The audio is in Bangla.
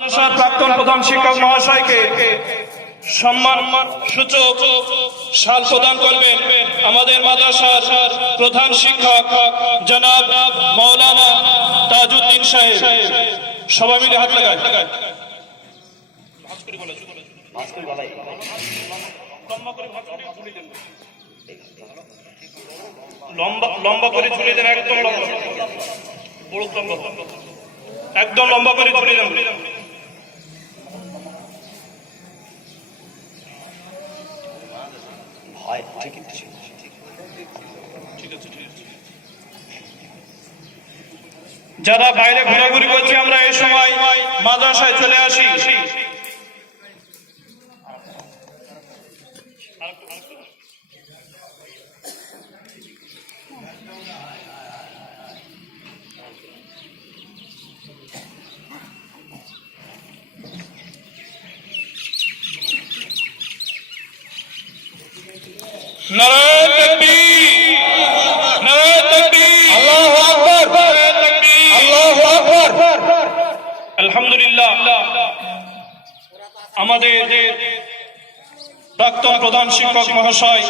প্রাক্তন প্রধান শিক্ষক মহাশয়কে সম্মান সূচক শাল প্রদান করবেন আমাদের মাদ্রাসার প্রধান শিক্ষক জনাব মাওলানা তাজউদ্দিন সাহেব। সবাই মিলে হাত লাগায়। লম্বা করে ঝুলে দেন, একদম লম্বা, বড় লম্বা, একদম লম্বা করে ঝুলে দেন। যারা বাইরে ঘোরাঘুরি করছে আমরা এই সময় মাদ্রাসায় চলে আসি। নারায়ে তাকবীর, নারায়ে তাকবীর, আল্লাহু আকবার, নারায়ে তাকবীর, আল্লাহু আকবার। আলহামদুলিল্লাহ, আমাদের প্রাক্তন প্রধান শিক্ষক মহাশয়